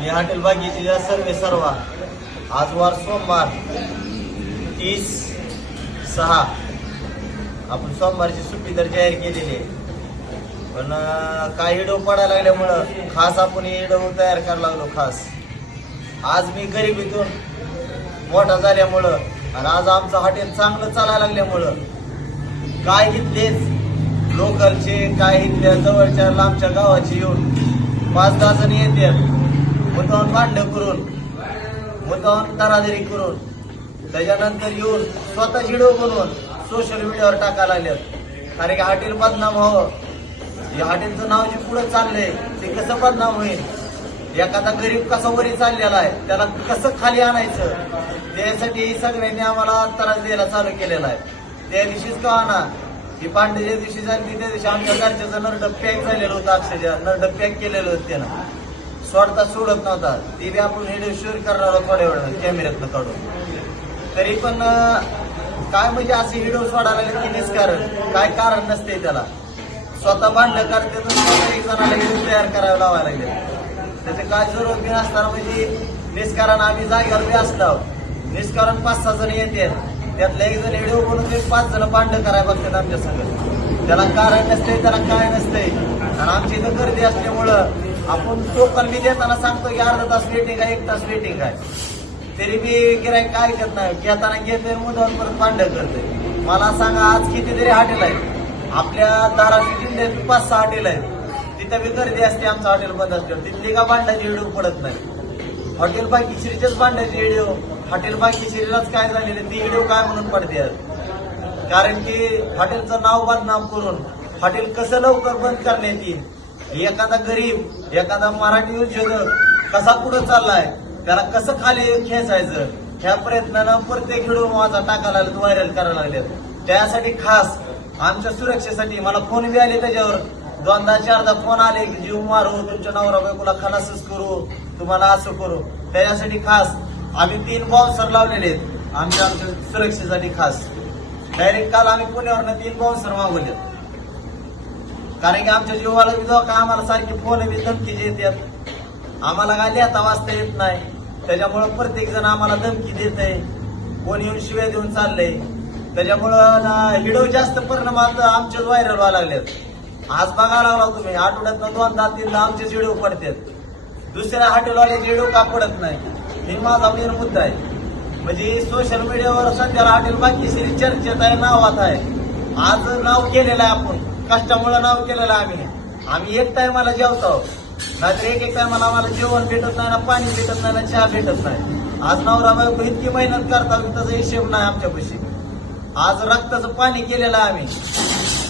मी hotel बागेचे सर्वे सर्वा. आज वार सोमवार. तीस सहा. आपण सोमवारची सुट्टी तर जाहीर केलेली आहे. पण काही व्हिडिओ पडायला लागल्यामुळं खास आपण हे तयार करायला लागलो खास. आज मी गरिबीतून मोठा झाल्यामुळं आणि आज आमचं हॉटेल चांगलं चालायला लागल्यामुळं काय घेतलेच लोकलचे काय इथल्या जवळच्या लांबच्या गावाचे येऊन पाच दहा जण येतात. मुद्दावून भांडण करून मुद्दावून तरादरी करून त्याच्यानंतर येऊन स्वतः व्हिडिओ बनवून सोशल मीडियावर टाकायला लागल्यात. कारण की हॉटेल बदनाम व्हावं. या हॉटेलचं नाव जे पुढे चाललंय ते कसं बदनाम होईल? एखादा गरीब कसा वरी चाललेला आहे त्याला कसं खाली आणायचं? त्यासाठी सगळ्यांनी आम्हाला त्रास द्यायला चालू केलेला आहे. त्या दिवशीच का आणा ही पांडे ज्या दिवशी झाली त्या दिवशी आमच्या घरच्याचं नरड पॅक झालेलं होतं अक्षरशः. नरड पॅक केलेलं होतं त्यानं. सोडता सोडत नव्हता. ते बी आपण व्हिडिओ शूट करणार आहोत थोड्या वेळानं कॅमेऱ्यातनं काढून. तरी पण काय म्हणजे असे व्हिडिओ सोडायला लागले की काय कारण नसते त्याला. स्वतः भांडण करते तर स्वतः एक जणाला व्हिडिओ तयार करायला लावायला लागले. त्याचे काय जरूर बी नसताना म्हणजे निष्कारण आम्ही जागेवर बी असलो. निष्कारण पाच सहा जण येते. त्यातले एक जण व्हिडिओ बनून ते पाच जण भांडण करायला बघतात आमच्या सगळं त्याला कारण नसतंय त्याला काय नसतंय. आणि आमची इथं गर्दी असल्यामुळं आपण टोकन बी देताना सांगतो की अर्धा तास वेटिंग आहे एक तास वेटिंग आहे. तरी बी गिराईक काय करत नाही घेताना घेतोय मुदावर परत भांडण करतोय. मला सांगा आज कितीतरी हॉटेल आहेत. आपल्या धाराशिव जिल्ह्यात पाच सहा हॉटेल आहेत. तिथं बी गर्दी असते आमचं हॉटेल बंद असल्यावर तिथली का भांडाची व्हिडिओ पडत नाही. हॉटेल बाकीश्रीच्याच भांडाची व्हिडिओ हॉटेल बाकीश्रीलाच काय झालेले ती व्हिडिओ काय म्हणून पडते कारण की हॉटेलचं नाव बदनाम करून हॉटेल कसं लवकर बंद करण्यात येईल? एखादा गरीब एखादा मराठी उद्योजक कसा पुढे चाललाय त्याला कसं खाली खेचायचं ह्या प्रयत्नानं प्रत्येक खेळू माझा टाकायला लागला व्हायरल करायला लागलेत. त्यासाठी खास आमच्या सुरक्षेसाठी मला फोन बी आले त्याच्यावर. दोनदा चारदा फोन आले की जीव मारू तुमच्या नवरा बायकोला खलासच करू तुम्हाला असं करू. त्याच्यासाठी खास आम्ही तीन बाउन्सर लावलेले आहेत. आमच्या आमच्या सुरक्षेसाठी खास. डायरेक्ट काल आम्ही पुण्यावरनं तीन बाउन्सर मागवले कारण की आमच्या जीवाला बी का आम्हाला सारखे फोन बी धमकी येतात आम्हाला काय लिहिता वाचता येत नाही. त्याच्यामुळं प्रत्येक जण आम्हाला धमकी देत आहे. कोण येऊन शिव्या देऊन चाललंय. त्याच्यामुळं हिडव जास्त परिणामात आमचेच व्हायरल व्हायला लागलेत. आज बघायला लागला तुम्ही आठवड्यात दोनदा तीनदा आमचेच व्हिडिओ पडतात. दुसऱ्या हॉटेलवाल्याचे व्हिडिओ का पडत नाही? हे माझा मेन मुद्दा आहे. म्हणजे सोशल मीडियावर सध्याला हॉटेल बाकी चर्चेत आहे नावात आहे. आज नाव केलेलं आहे आपण. कष्टामुळे नाव केलेलं आम्ही आम्ही एक टायमाला जेवतो. नाहीतर एक एक टायमाला आम्हाला जेवण भेटत नाही ना पाणी भेटत नाही ना चहा भेटत नाही. आज नवरा बायको इतकी मेहनत करतात त्याचा हिशेब नाही आमच्यापाशी. आज रक्ताचं पाणी केलेलं आम्ही.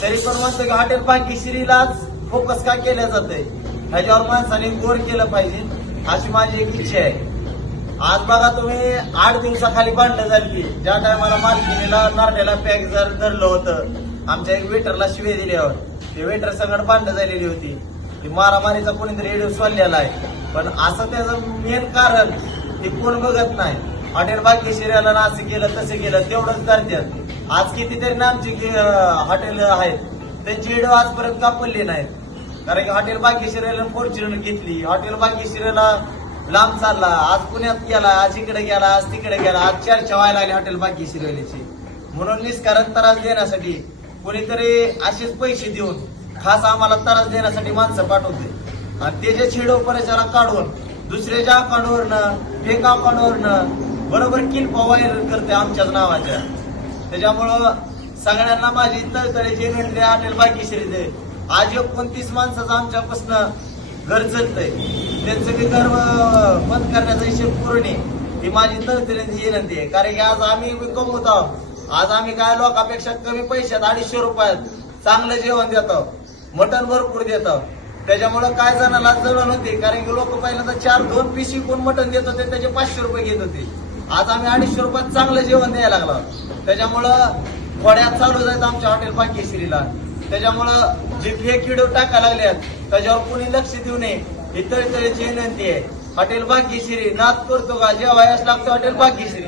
तरी पण म्हणतो की हॉटेल बाकीश्रीलाच फोकस का केलं जाते ह्याच्यावर माणसाने गोर केलं पाहिजे अशी माझी एक इच्छा आहे. आज बघा तुम्ही आठ दिवसाखाली भांडणं झाली. ज्या टायमाला मालकिनीला नारड्याला पॅक जर धरलं होतं आमच्या एक वेटरला शिवे दिल्यावर. ते वेटर संगत भांडणं झालेली होती. ती मारामारीचा कोणीतरी रेडिओ सोडलेला आहे. पण असं त्याचं मेन कारण ते कोण बघत नाही. हॉटेल बाकी शिर्याला असं केलं तसं केलं तेवढंच करतात. आज कितीतरी ना आमची हॉटेल आहेत. त्यांची रेडिओ आजपर्यंत कापडली नाहीत. कारण की हॉटेल बाकी फॉर्च्युनर घेतली. हॉटेल बाकी लांब चालला. आज पुण्यात गेला आज इकडे गेला आज तिकडे गेला. आज चर्चा व्हायला लागली हॉटेल बाकी म्हणून निष्कारण त्रास देण्यासाठी कोणीतरी असेच पैसे देऊन खास आम्हाला त्रास देण्यासाठी माणसं पाठवते. आणि त्याच्या छिडो परिसराला काढून दुसऱ्याच्या अकाउंटवरनं फेक अकाउंटवरनं बरोबर किल व्हायरल करते आमच्याच नावाच्या त्याच्यामुळं सगळ्यांना माझी तळतळीची विनंती हॉटेल बाकीश्री शिरीते आज एकोणतीस माणसाचं आमच्यापासून घर चालतंय. त्यांचं बी घर बंद करण्याचा हिशेब पूर्ण आहे ही माझी तळतळीची विनंती आहे. कारण की आज आम्ही कमवत आहोत. आज आम्ही काय लोकांपेक्षा कमी पैशात अडीचशे रुपयात चांगलं जेवण देतो. मटण भरपूर देतो. त्याच्यामुळं काय जणांना जळण होते कारण की लोक पहिल्यांदा चार दोन पिशी कोण मटण देत होते त्याचे पाचशे रुपये घेत होते. आज आम्ही अडीचशे रुपयात चांगलं जेवण द्यायला लागलो. त्याच्यामुळं थोड्यात चालू जायचं आमच्या हॉटेल पाकिश्रीला त्याच्यामुळं जे फेक टाकायला लागले लागल्यात त्याच्यावर कुणी लक्ष देऊ नये. ही तळतळीची विनंती आहे. हॉटेल भाग्यश्री नाच करतो का? जेवायला लागतं हॉटेल भाग्यश्री